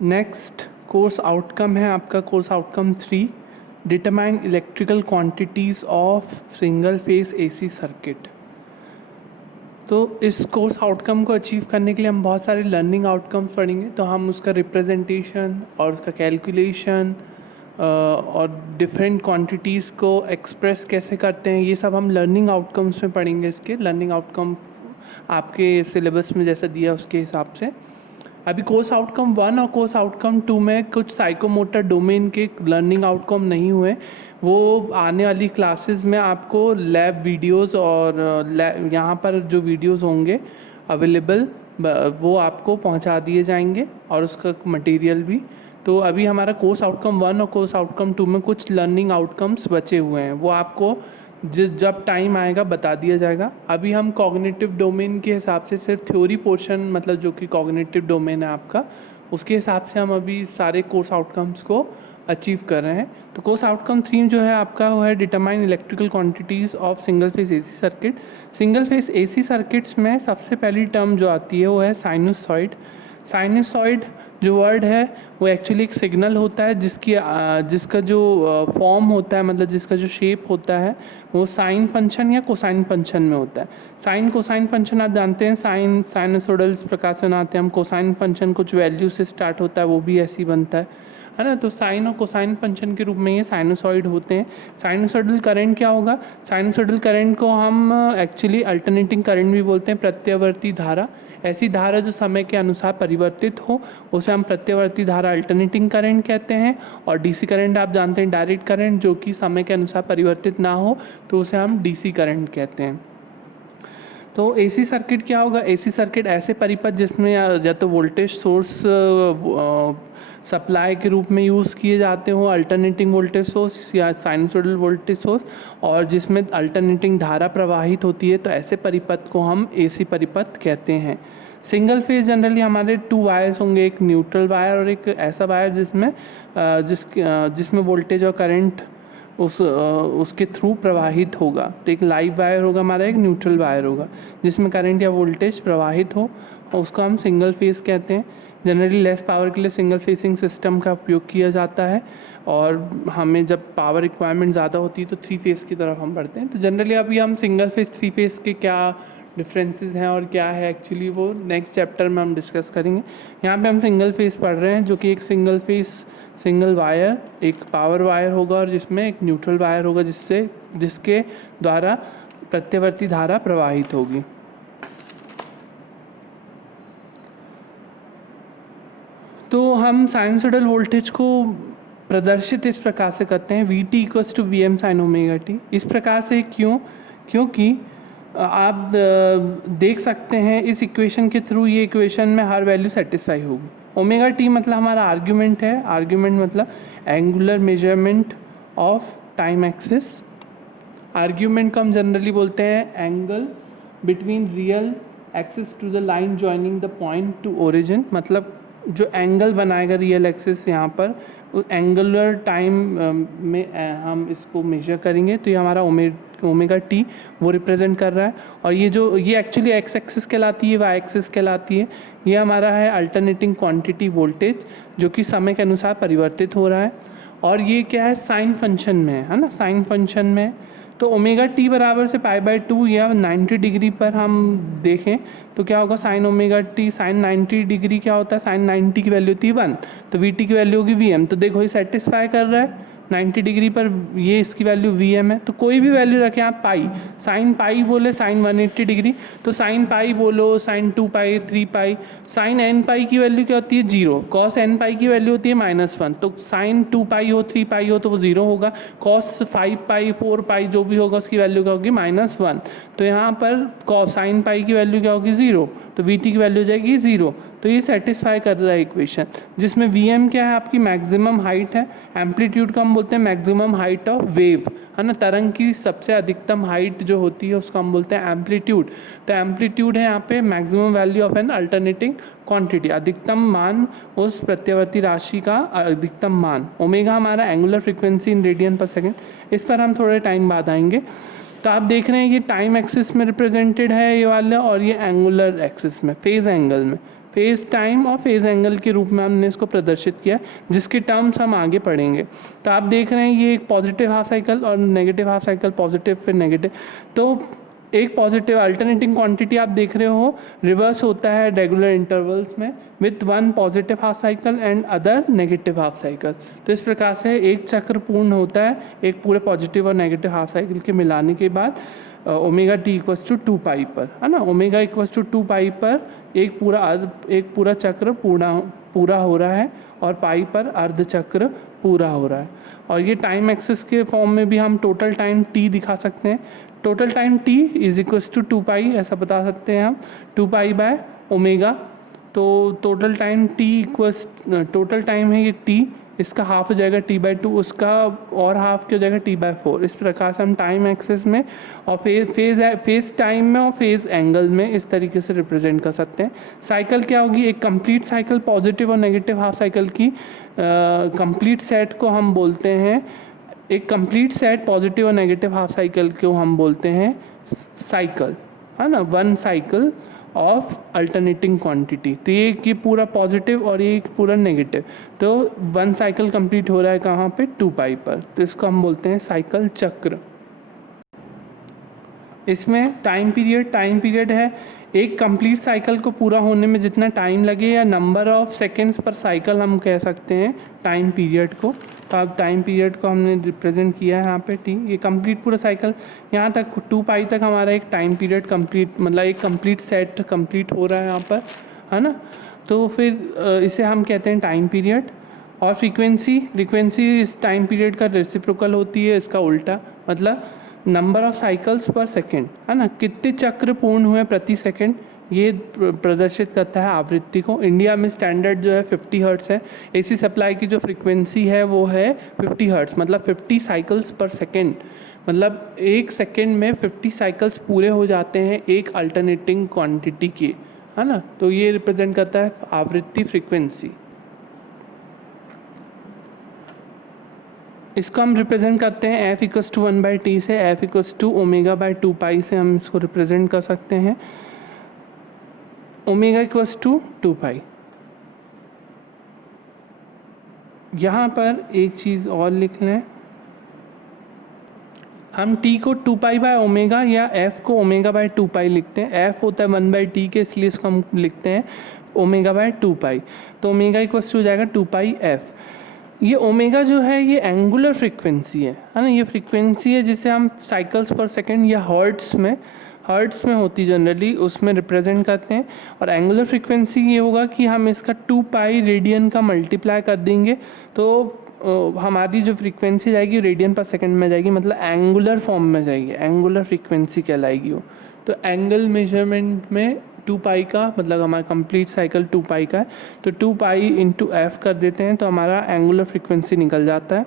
Next course outcome है आपका course outcome 3, determine electrical quantities of single phase AC circuit. तो इस course outcome को अचीव करने के लिए हम बहुत सारे लर्निंग आउटकम्स पढ़ेंगे। तो हम उसका रिप्रेजेंटेशन और उसका कैलकुलेशन और डिफरेंट क्वांटिटीज़ को एक्सप्रेस कैसे करते हैं, ये सब हम लर्निंग आउटकम्स में पढ़ेंगे। इसके लर्निंग आउटकम आपके सिलेबस में जैसा दिया उसके हिसाब से। अभी कोर्स आउटकम 1 और कोर्स आउटकम 2 में कुछ साइकोमोटर डोमेन के लर्निंग आउटकम नहीं हुए। वो आने वाली क्लासेस में आपको लैब वीडियोस और यहाँ पर जो वीडियोस होंगे अवेलेबल वो आपको पहुँचा दिए जाएंगे और उसका मटेरियल भी। तो अभी हमारा कोर्स आउटकम 1 और कोर्स आउटकम 2 में कुछ लर्निंग आउटकम्स बचे हुए हैं, वो आपको जब टाइम आएगा बता दिया जाएगा। अभी हम कॉग्निटिव डोमेन के हिसाब से सिर्फ थ्योरी पोर्शन, मतलब जो कि कॉग्निटिव डोमेन है आपका, उसके हिसाब से हम अभी सारे कोर्स आउटकम्स को अचीव कर रहे हैं। तो कोर्स आउटकम 3 जो है आपका वो है determine electrical quantities of single phase AC circuit. Single phase AC circuits में सबसे पहली टर्म जो आती है वो है साइनसॉइड। साइनसॉइड जो वर्ड है वो एक्चुअली एक सिग्नल होता है जिसका जो फॉर्म होता है, मतलब जिसका जो शेप होता है वो साइन फंक्शन या कोसाइन फंक्शन में होता है। साइन कोसाइन फंक्शन आप जानते हैं, साइनसोइडल्स प्रकार से बनाते हैं हम। कोसाइन फंक्शन कुछ वैल्यू से स्टार्ट होता है, वो भी ऐसे ही बनता है ना। तो साइन और कोसाइन फंक्शन के रूप में ये साइनसॉइड होते हैं। साइनसॉइडल करंट क्या होगा? साइनसॉइडल करंट को हम एक्चुअली अल्टरनेटिंग करंट भी बोलते हैं, प्रत्यावर्ती धारा। ऐसी धारा जो समय के अनुसार परिवर्तित हो उसे हम प्रत्यावर्ती धारा अल्टरनेटिंग करंट कहते हैं। और डीसी करंट आप जानते हैं, डायरेक्ट करंट जो कि समय के अनुसार परिवर्तित ना हो तो उसे हम डीसी करंट कहते हैं। तो एसी सर्किट क्या होगा? एसी सर्किट ऐसे परिपथ जिसमें या तो वोल्टेज सोर्स सप्लाई के रूप में यूज़ किए जाते हो, अल्टरनेटिंग वोल्टेज सोर्स या साइनसोइडल वोल्टेज सोर्स, और जिसमें अल्टरनेटिंग धारा प्रवाहित होती है, तो ऐसे परिपथ को हम एसी परिपथ कहते हैं। सिंगल फेज जनरली हमारे 2 वायर्स होंगे, एक न्यूट्रल वायर और एक ऐसा वायर जिसमें वोल्टेज और करंट उसके थ्रू प्रवाहित होगा। तो एक लाइव वायर होगा हमारा, एक न्यूट्रल वायर होगा जिसमें करंट या वोल्टेज प्रवाहित हो, और उसको हम सिंगल फेज कहते हैं। जनरली लेस पावर के लिए सिंगल फेसिंग सिस्टम का उपयोग किया जाता है, और हमें जब पावर रिक्वायरमेंट ज़्यादा होती है तो 3 फेज़ की तरफ हम बढ़ते हैं। तो जनरली अभी हम सिंगल फेज़ 3 फेज़ के क्या डिफरेंसेस हैं और क्या है एक्चुअली, वो नेक्स्ट चैप्टर में हम डिस्कस करेंगे। यहाँ पे हम सिंगल फेज़ पढ़ रहे हैं, जो कि एक सिंगल वायर, एक पावर वायर होगा और जिसमें एक न्यूट्रल वायर होगा जिसके द्वारा प्रत्यावर्ती धारा प्रवाहित होगी। तो हम साइनसोइडल वोल्टेज को प्रदर्शित इस प्रकार से करते हैं, Vt = Vm sin omega T. इस प्रकार से क्योंकि आप देख सकते हैं इस इक्वेशन के थ्रू, ये इक्वेशन में हर वैल्यू सेटिस्फाई होगी। ओमेगा टी मतलब हमारा आर्ग्यूमेंट है, आर्ग्यूमेंट मतलब angular measurement of time axis. Argument को हम जनरली बोलते हैं angle between real axis to the line joining the point to origin. मतलब जो एंगल बनाएगा रियल एक्सिस यहाँ पर, उस एंगुलर टाइम में हम इसको मेजर करेंगे। तो ये हमारा ओमेगा टी वो रिप्रेजेंट कर रहा है। और ये एक्चुअली एक्स एक्सिस कहलाती है, वाई एक्सिस कहलाती है। ये हमारा है अल्टरनेटिंग क्वांटिटी वोल्टेज, जो कि समय के अनुसार परिवर्तित हो रहा है। और ये क्या है? साइन फंक्शन में है ना, साइन फंक्शन में। तो ओमेगा टी बराबर से π/2 या 90 डिग्री पर हम देखें तो क्या होगा? Sine omega T, sine 90 degree क्या होता है? साइन 90 की वैल्यू होती है 1, तो वी टी की वैल्यू होगी Vm। तो देखो ये सेटिस्फाई कर रहा है 90 डिग्री पर, ये इसकी वैल्यू Vm है। तो कोई भी वैल्यू रखें आप, पाई, साइन पाई बोले साइन 180 डिग्री, तो साइन पाई बोलो, साइन 2 पाई, 3 पाई। साइन n पाई की वैल्यू क्या होती है? 0। कॉस n पाई की वैल्यू होती है -1। तो साइन 2 पाई हो, 3 पाई हो तो वो 0 होगा। कॉस 5 पाई, 4 पाई जो भी होगा उसकी वैल्यू क्या होगी? -1। तो यहाँ पर कॉस साइन पाई की वैल्यू क्या होगी? 0। तो वी टी की वैल्यू हो जाएगी 0। तो ये सेटिस्फाई कर रहा है इक्वेशन, जिसमें Vm क्या है? आपकी मैक्सिमम हाइट है। एम्पलीट्यूड को हम बोलते हैं मैक्सिमम हाइट ऑफ वेव, है ना। तरंग की सबसे अधिकतम हाइट जो होती है उसको हम बोलते हैं एम्पलीट्यूड। तो एम्पलीट्यूड है यहाँ पे maximum value of N alternating quantity, अधिकतम मान उस प्रत्यावर्ती राशि का अधिकतम मान। ओमेगा हमारा एंगुलर फ्रीक्वेंसी इन रेडियन पर सेकेंड, इस पर हम थोड़े टाइम बाद आएंगे। तो आप देख रहे हैं ये टाइम एक्सिस में रिप्रेजेंटेड है ये वाला, और ये एंगुलर एक्सिस में, फेज फेज़ टाइम और फेज़ एंगल के रूप में हमने इसको प्रदर्शित किया, जिसके टर्म्स हम आगे पढ़ेंगे। तो आप देख रहे हैं ये एक पॉजिटिव हाफ साइकिल और नेगेटिव हाफ साइकिल, पॉजिटिव फिर नेगेटिव। तो एक पॉजिटिव अल्टरनेटिंग क्वांटिटी आप देख रहे हो रिवर्स होता है रेगुलर इंटरवल्स में with one positive half cycle and other negative half cycle. तो इस प्रकार से एक चक्र पूर्ण होता है एक पूरे पॉजिटिव और नेगेटिव हाफ साइकिल के मिलाने के बाद ओमेगा टी इक्वल्स टू 2 पाई पर, है ना। ओमेगा इक्वल्स टू 2 पाई पर एक पूरा चक्र पूरा हो रहा है और पाई पर अर्ध चक्र पूरा हो रहा है। और ये टाइम एक्सिस के फॉर्म में भी हम टोटल टाइम टी दिखा सकते हैं। Total time T is equals to 2 pi, ऐसा बता सकते हैं हम, 2 पाई बाय ओमेगा। तो total time T equals, total time है ये टी, इसका हाफ हो जाएगा t/2, उसका और हाफ क्या हो जाएगा t/4। इस प्रकार से हम टाइम एक्सिस में और फेज टाइम में और फेज एंगल में इस तरीके से रिप्रेजेंट कर सकते हैं। साइकिल क्या होगी, एक कंप्लीट साइकिल पॉजिटिव और नेगेटिव हाफ साइकिल की कंप्लीट सेट को हम बोलते हैं, एक कंप्लीट सेट पॉजिटिव और नेगेटिव हाफ साइकिल को हम बोलते हैं साइकिल, है ना, one cycle of alternating quantity. तो ये पूरा पॉजिटिव और ये पूरा नेगेटिव, तो वन साइकिल कंप्लीट हो रहा है कहाँ पे, 2 पाई पर। तो इसको हम बोलते हैं साइकिल चक्र। इसमें टाइम पीरियड है एक कंप्लीट साइकिल को पूरा होने में जितना टाइम लगे, या नंबर ऑफ सेकेंड्स पर साइकिल हम कह सकते हैं टाइम पीरियड को। तो अब टाइम पीरियड को हमने रिप्रेजेंट किया है यहाँ पे टी, ये कंप्लीट पूरा साइकिल यहाँ तक 2 पाई तक हमारा एक टाइम पीरियड कंप्लीट, मतलब एक कंप्लीट सेट कंप्लीट हो रहा है यहाँ पर, है ना। तो फिर इसे हम कहते हैं टाइम पीरियड। और फ्रीक्वेंसी इस टाइम पीरियड का रेसिप्रोकल होती है, इसका उल्टा, मतलब नंबर ऑफ साइकिल्स पर सेकेंड, है ना, कितने चक्र पूर्ण हुए प्रति सेकेंड, ये प्रदर्शित करता है आवृत्ति को। इंडिया में स्टैंडर्ड जो है 50 हर्ट्स है। एसी सप्लाई की जो फ्रीक्वेंसी है वो है 50 हर्ट्स, मतलब 50 साइकिल्स पर सेकेंड, मतलब एक सेकेंड में 50 साइकिल्स पूरे हो जाते हैं एक अल्टरनेटिंग क्वांटिटी के, है ना। तो ये रिप्रेजेंट करता है आवृत्ति फ्रीक्वेंसी। इसको हम रिप्रेजेंट करते हैं F इक्वल्स टू 1/T से, F equals to omega by 2 pi से हम इसको रिप्रेजेंट कर सकते हैं। Omega equals to 2 pi. यहाँ पर एक चीज़ और लिख लें, हम t को 2 पाई बाय ओमेगा या f को ओमेगा बाय 2 पाई लिखते हैं। f होता है 1/T के, इसलिए इसको हम लिखते हैं ओमेगा बाय 2 पाई। तो ओमेगा इक्वल्स टू हो जाएगा 2 पाई f। ये ओमेगा जो है ये एंगुलर फ्रीक्वेंसी है ना, ये फ्रीक्वेंसी है जिसे हम साइकिल्स पर सेकेंड या हर्ट्स में होती जनरली, उसमें रिप्रेजेंट करते हैं। और एंगुलर फ्रीक्वेंसी ये होगा कि हम इसका 2 पाई रेडियन का मल्टीप्लाई कर देंगे तो हमारी जो फ्रीक्वेंसी जाएगी रेडियन पर सेकंड में जाएगी, मतलब एंगुलर फॉर्म में जाएगी, एंगुलर फ्रीक्वेंसी कहलाएगी वो। तो एंगल मेजरमेंट में 2 पाई का मतलब हमारा कंप्लीट साइकिल 2 पाई का है, तो 2 पाई इंटू एफ कर देते हैं तो हमारा एंगुलर फ्रीक्वेंसी निकल जाता है।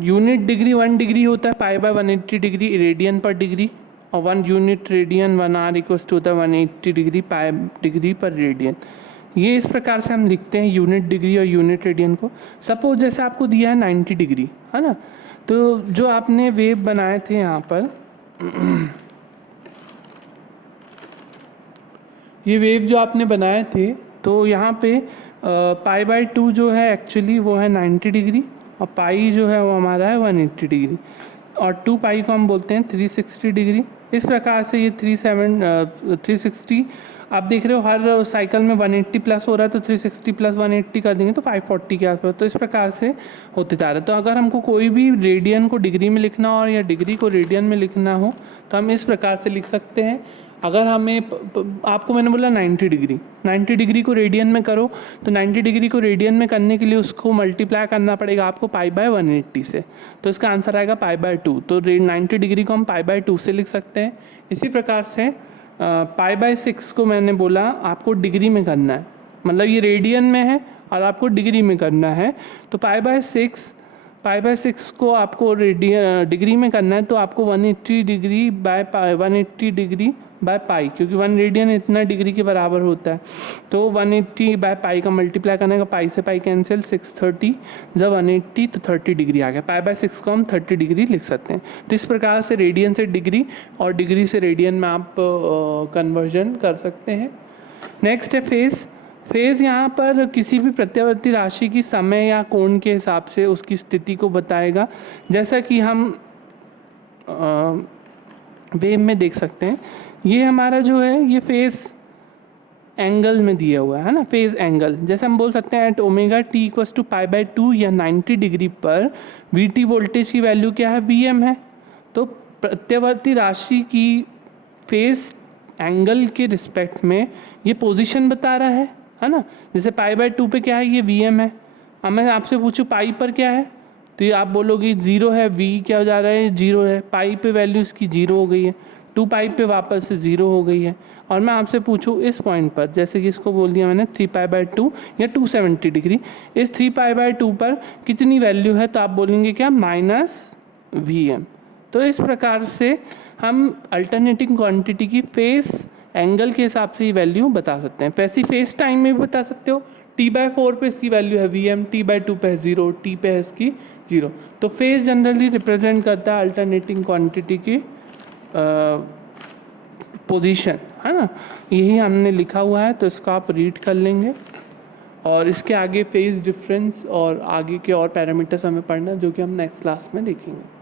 यूनिट डिग्री 1 डिग्री होता है, पाई बाय 180 डिग्री रेडियन पर डिग्री, और 1 unit radian 1 R equals to होता है 180 डिग्री पाई डिग्री पर रेडियन। ये इस प्रकार से हम लिखते हैं यूनिट डिग्री और यूनिट रेडियन को। सपोज जैसे आपको दिया है 90 डिग्री, है ना, तो जो आपने वेव बनाए थे यहाँ पर ये वेव जो आपने बनाए थे, तो यहाँ पे पाई बाय 2 जो है एक्चुअली वो है 90 डिग्री और पाई जो है वो हमारा है 180 डिग्री, और 2 पाई को हम बोलते हैं 360 डिग्री। इस प्रकार से ये 360 आप देख रहे हो हर साइकिल में 180 प्लस हो रहा है, तो 360 प्लस 180 कर देंगे तो 540 के आसपास। तो इस प्रकार से होते जा रहा है। तो अगर हमको कोई भी रेडियन को डिग्री में लिखना हो या डिग्री को रेडियन में लिखना हो तो हम इस प्रकार से लिख सकते हैं। अगर हमें आपको मैंने बोला 90 डिग्री को रेडियन में करो, तो 90 डिग्री को रेडियन में करने के लिए उसको मल्टीप्लाई करना पड़ेगा आपको पाई बाय 180 से, तो इसका आंसर आएगा पाई बाय 2। तो 90 डिग्री को हम पाई बाय 2 से लिख सकते हैं। इसी प्रकार से पाई बाय 6 को मैंने बोला आपको डिग्री में करना है, मतलब ये रेडियन में है और आपको डिग्री में करना है, तो पाई बाय 6 को आपको डिग्री में करना है, तो आपको 180 degree by 180 degree by pi, क्योंकि 1 रेडियन इतना डिग्री के बराबर होता है। तो 180 बाय पाई का मल्टीप्लाई करने का, पाई से पाई कैंसिल, 630, जब 180 तो 30 डिग्री आ गया। पाई बाय 6 को हम 30 डिग्री लिख सकते हैं। तो इस प्रकार से रेडियन से डिग्री और डिग्री से रेडियन में आप कन्वर्जन कर सकते हैं। नेक्स्ट है फेज। फेज यहाँ पर किसी भी प्रत्यावर्ती राशि की समय या कोण के हिसाब से उसकी स्थिति को बताएगा। जैसा कि हम वेव में देख सकते हैं, ये हमारा जो है ये फेज एंगल में दिया हुआ है ना, फेज एंगल। जैसे हम बोल सकते हैं at omega T equals to pi by 2 या 90 डिग्री पर वी टी वोल्टेज की वैल्यू क्या है, वी एम है। तो प्रत्यावर्ती राशि की फेज एंगल के रिस्पेक्ट में ये पोजीशन बता रहा है ना। जैसे पाई बाय 2 पे क्या है, ये वी एम है। अब मैं आपसे पूछूं पाई पर क्या है, तो ये आप बोलोगे 0 है, वी क्या हो जा रहा है, 0 है। पाई पे वैल्यू इसकी 0 हो गई है, 2 पाई पे वापस से 0 हो गई है। और मैं आपसे पूछूं इस पॉइंट पर, जैसे कि इसको बोल दिया मैंने 3 पाई बाय 2 या 270 डिग्री, इस 3 पाई बाय 2 पर कितनी वैल्यू है, तो आप बोलेंगे क्या, -Vm। तो इस प्रकार से हम अल्टरनेटिंग क्वांटिटी की फेस एंगल के हिसाब से ये वैल्यू बता सकते हैं। वैसी फेस टाइम में भी बता सकते हो। T/4 पे इसकी वैल्यू है Vm, T/2 पे है 0, T पे है इसकी 0। तो फेस जनरली रिप्रेजेंट करता है अल्टरनेटिंग क्वांटिटी की पोजीशन, है ना। यही हमने लिखा हुआ है, तो इसको आप रीड कर लेंगे। और इसके आगे फेज डिफरेंस और आगे के और पैरामीटर्स हमें पढ़ना, जो कि हम नेक्स्ट क्लास में देखेंगे।